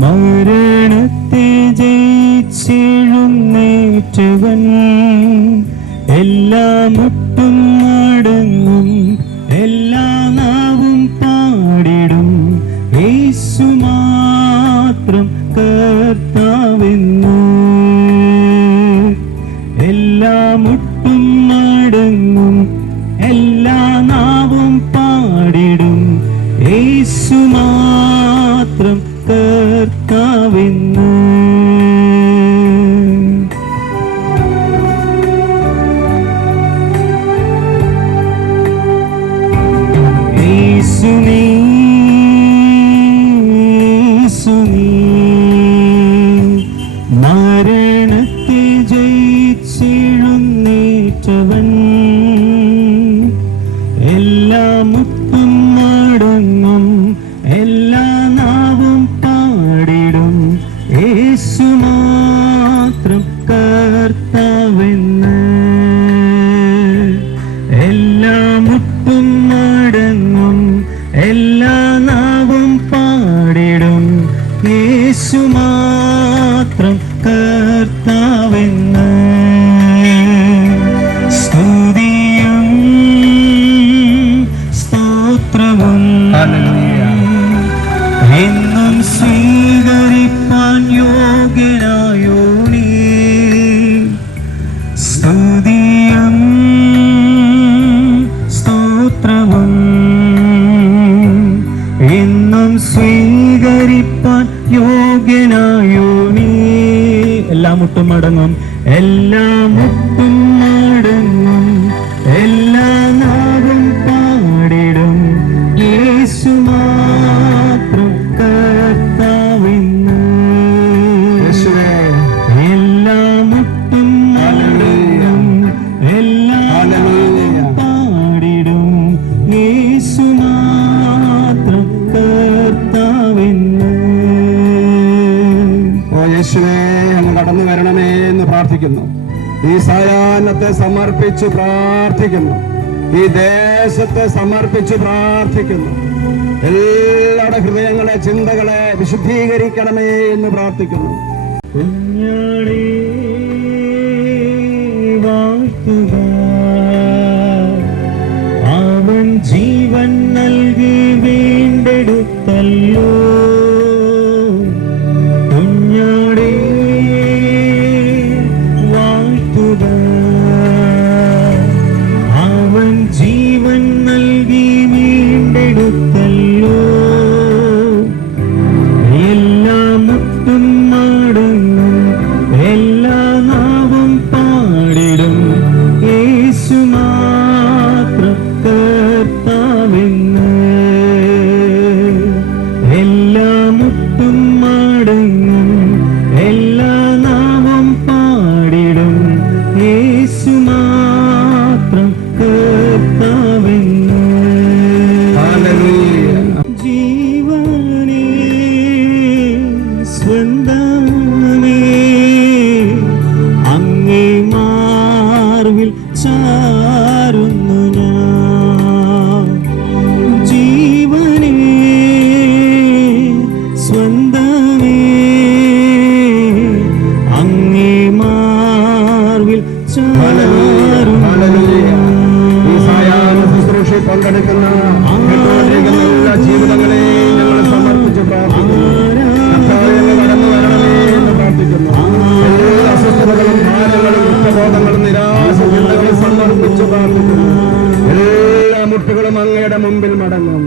മരണത്തെ ജയിച്ചെഴുന്നേറ്റവൻ എല്ലാ മുട്ടും മടങ്ങും എല്ലാ നാവും പാടിടും. യേശു മാത്രം കർത്താവെന്നു. എല്ലാ മുട്ടും മടങ്ങും എല്ലാ നാവും പാടിടും. യേശു മാത്രം കർത്താവെന്ന് യേശു മാത്രം കർത്താവെന്ന് സ്തുതിയും സ്തോത്രവും എന്നും സ്വീകരിപ്പാൻ യോഗ്യനായോ നീ സ്തുതിയും സ്തോത്രവും എന്നും സ്വീകരിപ്പാൻ യോഗ്യനായോ നീ? എല്ലാം മുട്ടും മടങ്ങും എല്ലാം മുട്ടും പ്രാർത്ഥിക്കുന്നു. ഈ സായാഹ്നത്തെ സമർപ്പിച്ച് പ്രാർത്ഥിക്കുന്നു. ഈ ദേശത്തെ സമർപ്പിച്ച് പ്രാർത്ഥിക്കുന്നു. എല്ലാവരുടെ ഹൃദയങ്ങളെ ചിന്തകളെ വിശുദ്ധീകരിക്കണമേ എന്ന് പ്രാർത്ഥിക്കുന്നു. അവൻ ജീവൻ നൽകി വീണ്ടെടുത്തല്ലോ. ചാരുന്നു ഞാൻ. ജീവനേ സ്വന്തമേ അങ്ങേ മാർവിൽ പങ്കെടുക്കുന്ന ജീവിതങ്ങളെ ഞങ്ങൾ സമർപ്പിച്ച് പ്രാർത്ഥിക്കുന്നു. കടന്നു വരണമേ എന്ന് പ്രാർത്ഥിക്കുന്നു. എല്ലാ അസ്വസ്ഥതകളും ഭാരങ്ങളും അങ്ങയുടെ മുമ്പിൽ മടങ്ങും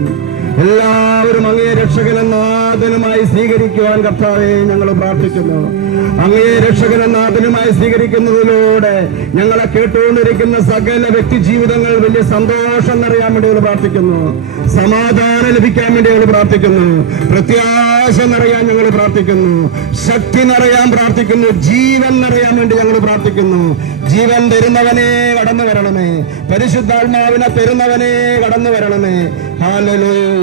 എല്ലാവരും അങ്ങേ രക്ഷകനും നാഥനുമായി സ്വീകരിക്കുവാൻ കർത്താവെ ഞങ്ങൾ പ്രാർത്ഥിക്കുന്നു. അങ്ങേ രക്ഷകനെ നാഥനുമായി സ്വീകരിക്കുന്നതിലൂടെ ഞങ്ങളെ കേട്ടുകൊണ്ടിരിക്കുന്ന സകല വ്യക്തി ജീവിതങ്ങൾ വലിയ സന്തോഷം നിറയാൻ വേണ്ടി ഞങ്ങൾ പ്രാർത്ഥിക്കുന്നു. സമാധാനം ലഭിക്കാൻ വേണ്ടി ഞങ്ങൾ പ്രാർത്ഥിക്കുന്നു. പ്രത്യാശ നിറയാൻ ഞങ്ങൾ പ്രാർത്ഥിക്കുന്നു. ശക്തി നിറയാൻ പ്രാർത്ഥിക്കുന്നു. ജീവൻ നിറയാൻ വേണ്ടി ഞങ്ങൾ പ്രാർത്ഥിക്കുന്നു. ജീവൻ തരുന്നവനെ കടന്നു വരണമേ. പരിശുദ്ധാത്മാവിനെ തരുന്നവനെ കടന്നു വരണമേ. ഹാലലൂയ